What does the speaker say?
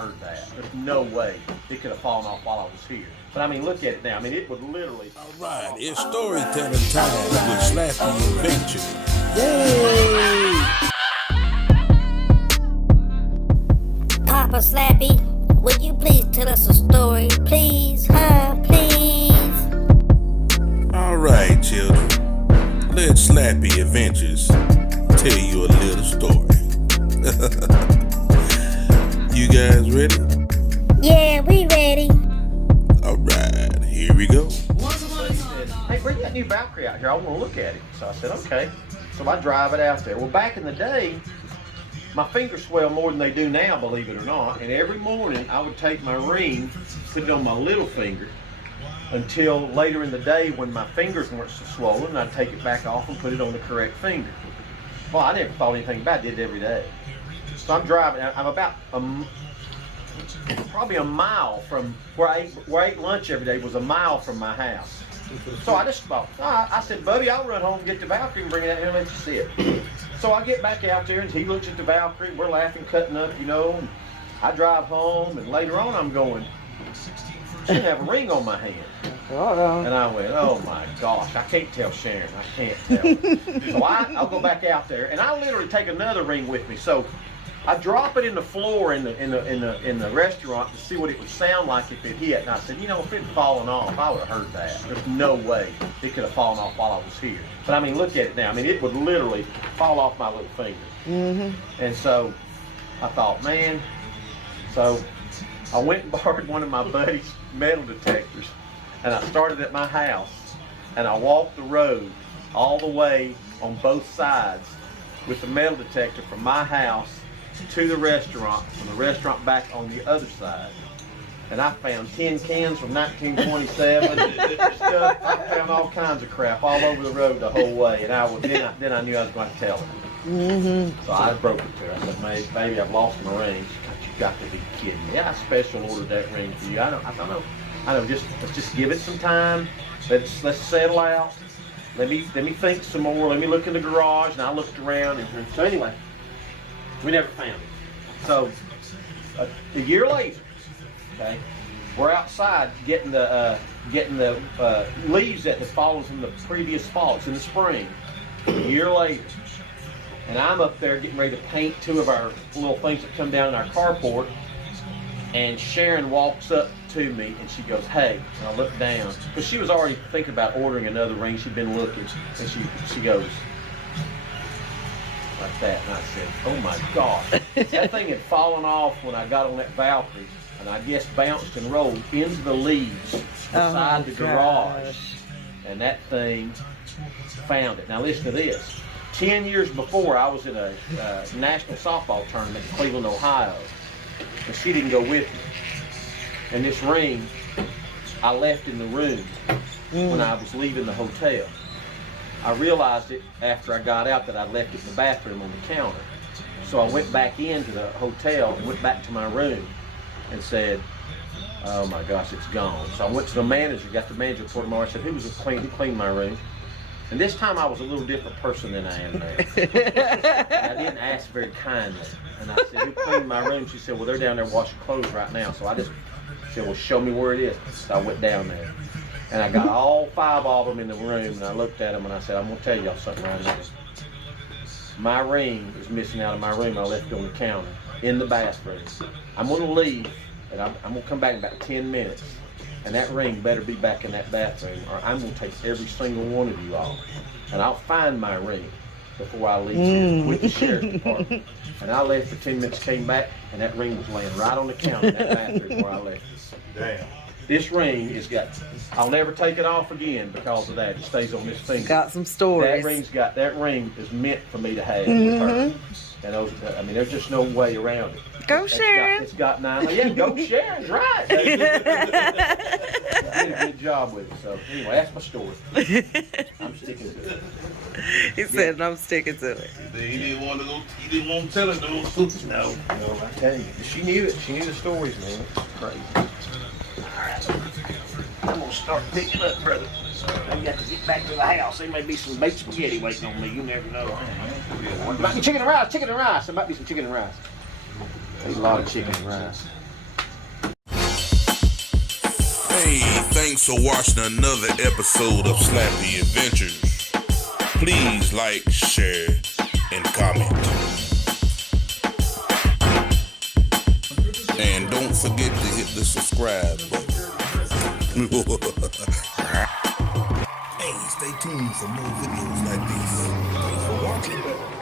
heard that. There's no way it could have fallen off while I was here. But I mean, look at it now. I mean, it would literally. All right, it's storytelling time with Slappy Adventure. Yay! Papa Slappy, would you please tell us a story, please, huh? Please. All right, children. Let Slappy Adventures tell you a little story. You guys ready? Yeah, we ready. All right, here we go. Hey, bring that new Valkyrie out here. I want to look at it. So I said, okay. So I drive it out there. Well, back in the day, my fingers swell more than they do now, believe it or not. And every morning, I would take my ring, put it on my little finger, until later in the day when my fingers weren't so swollen, I'd take it back off and put it on the correct finger. Well, I never thought anything about it. Did it every day. So I'm driving. I'm about probably a mile from where I ate lunch every day. Was a mile from my house. So I just thought, I said, Buddy, I'll run home and get the Valkyrie and bring it out here and let you see it. So I get back out there and he looks at the Valkyrie. We're laughing, cutting up, you know. And I drive home and later on I'm going, she didn't have a ring on my hand. Uh-oh. And I went, oh my gosh, I can't tell Sharon. I can't tell. So I'll go back out there and I literally take another ring with me. So I drop it in the floor in the restaurant to see what it would sound like if it hit. And I said, you know, if it had fallen off, I would have heard that. There's no way it could have fallen off while I was here. But I mean, look at it now. I mean, it would literally fall off my little finger. Mm-hmm. And so I thought, man. So I went and borrowed one of my buddy's metal detectors, and I started at my house, and I walked the road all the way on both sides with the metal detector from my house to the restaurant, from the restaurant back on the other side. And I found tin cans from 1927, stuff. I found all kinds of crap all over the road the whole way, and then I knew I was going to tell her. Mm-hmm. So I broke it to her. I said, baby, I've lost my ring. She said, you got to be kidding me. I special ordered that ring for you. I know, let's just give it some time. Let's settle out. Let me think some more. Let me look in the garage. And I looked around, and so anyway, we never found it. So a year later, okay, we're outside getting the leaves that had fallen from the previous fall. It's in the spring. A year later, and I'm up there getting ready to paint two of our little things that come down in our carport, and Sharon walks up to me and she goes, hey, and I look down, because she was already thinking about ordering another ring. She'd been looking, and she goes like that, and I said, oh my gosh. That thing had fallen off when I got on that Valkyrie, and I guess bounced and rolled into the leaves beside the garage, and that thing found it. Now listen to this. 10 years before, I was in a national softball tournament in Cleveland, Ohio, and she didn't go with me. And this ring, I left in the room when I was leaving the hotel. I realized it after I got out that I left it in the bathroom on the counter. So I went back into the hotel and went back to my room and said, oh my gosh, it's gone. So I went to the manager, got the manager report tomorrow. I said, who cleaned my room? And this time I was a little different person than I am now. I didn't ask very kindly. And I said, who cleaned my room? She said, well, they're down there washing clothes right now. So I just said, well, show me where it is. So I went down there. And I got all 5 of them in the room, and I looked at them and I said, I'm going to tell y'all something right now. My ring is missing out of my room. I left it on the counter in the bathroom. I'm going to leave, and I'm going to come back in about 10 minutes. And that ring better be back in that bathroom, or I'm going to take every single one of you off. And I'll find my ring before I leave here with the sheriff's department. And I left for 10 minutes, came back, and that ring was laying right on the counter in that bathroom where I left it. Damn. This ring is I'll never take it off again because of that. It stays on this finger. Got some stories. That ring is meant for me to have with her. And there's just no way around it. Go Sharon. It's got 9. Yeah, go Sharon's right. I did a good job with it. So anyway, that's my story. I'm sticking to it. He said, I'm sticking to it. He didn't want to tell it though. No, I tell you. She knew it. She knew the stories, man. It's crazy. Alright. I'm going to start picking up, brother. I got to get back to the house. There may be some baked spaghetti waiting on me. You never know. There might be chicken and rice. There might be some chicken and rice. There's a lot of chicken and rice. Hey, thanks for watching another episode of Slappy Adventures. Please like, share, and comment. And don't forget to hit the subscribe button. Hey, stay tuned for more videos like this. Thanks for watching.